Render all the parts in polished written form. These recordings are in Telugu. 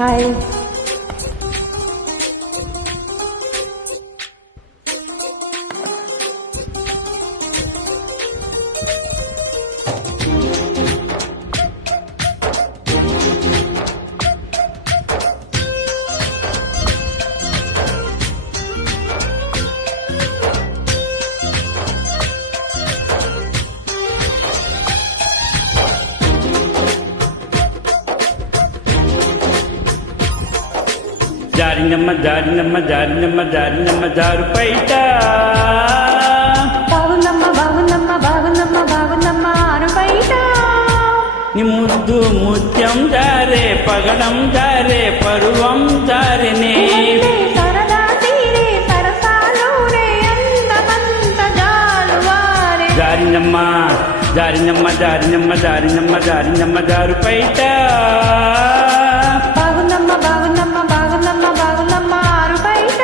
హాయ్. జారినమ్మ జారినమ్మ జారినమ్మ జారినమ్మ జారు పైట బాగుందమ్మ బాగుందమ్మ బాగుందమ్మ బాగుందమ్మ ఆరు బయట. నీ ముద్దు ముత్యం జారే పగడం జారే పరువం జారినే సరదా తీరే సరసాలు రే అందమంత జాలువారే. జారినమ్మ జారినమ్మ జారినమ్మ జారినమ్మ జారినమ్మ జారు పైట బాగుందమ్మ బాగుందమ్మ బాగుందమ్మ బాగుందమ్మ ఆరు బయట.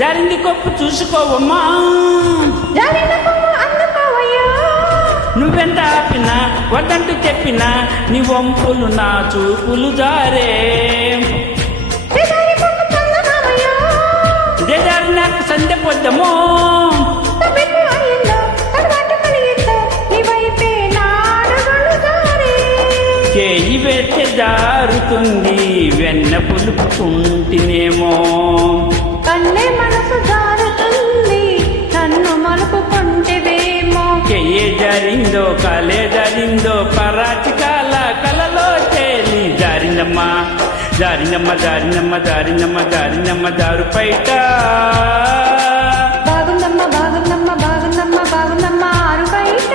జారింది కొప్పు చూసుకోవమ్మా, జారిన కొమ్ము అందుకోవయ్యా. నువ్వెంత ఆపినా వద్దంటూ చెప్పినా నీ వంపులు నా చూపులు జారే. జారి కొమ్ము చందమామయ్యా. జారి నాకు సంధ్య పొద్దమో తప్పెట్టు అయ్యిందో తరువాత కలిగిందో నీ వైపే నా అడుగులు జారే. చేయి వేస్తే జారుతుంది వెన్న పులుపుకుంటేనేమో కన్నే మనసు జారుతుంది నన్ను మలుపుకుంటేవేమో. చెయ్యే జారిందో కాలే జారిందో పరాచి కాల కలలో చేరి జారినమ్మా జారినమ్మ జారినమ్మ జారినమ్మ జారినమ్మ జారు పైట బాగుందమ్మ బాగుందమ్మ బాగుందమ్మ బాగుందమ్మ ఆరు బయట.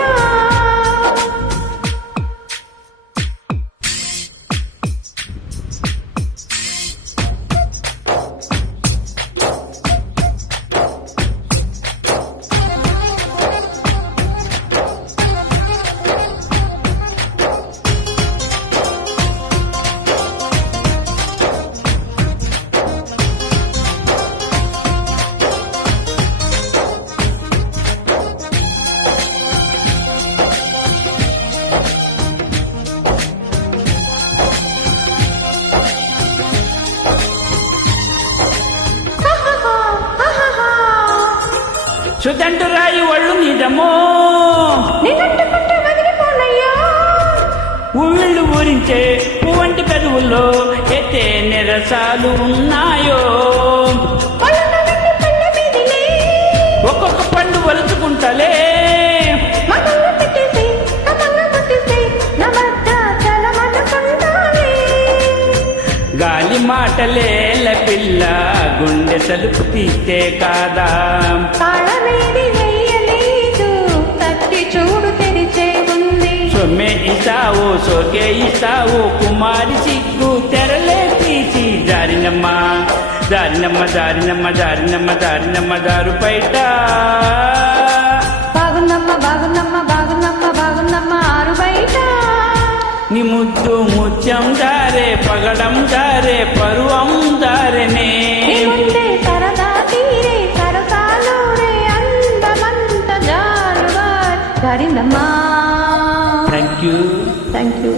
సుదంటు రాయి ఒళ్ళు నిజమో నిన్నట్టుకుంటే వదిలిపోనయ్యా. ఊళ్ళు ఊరించే పువ్వంటి పెదవుల్లో ఎత్తే నిరసాలు ఉన్నాయో పళ్ళను వెండి పళ్ళ మీదిలే ఒక్కొక్క పండు వలుచుకుంటలే మగళ్ళు పెట్టేసి కమళ్ళు ముట్టేసి నా వద్ద చలమనుకుంటానే. గాలి మాటలేల పిల్ల గుండె తలుపు తీస్తే కాదా తాళమేది వెయ్యలేదు తట్టి చూడు తెరిచే ఉంది. సొమ్మె ఇస్తావు సోకే ఇస్తావు కుమారి సిగ్గు తెరలే తీసి జారినమ్మ జారినమ్మ జారినమ్మ జారినమ్మ జారినమ్మ జారు బయట బాగుందమ్మ బాగుందమ్మ బాగుందమ్మ బాగుందమ్మ ఆరు బయట. నీ ముద్దు ముత్యం జారే పగడం జారే పరువం జారెనే నీ ముందే సరదా తీరే సరసాలు రే అందమంత జారువార్. జారిందమ్మా. Thank you. Thank you.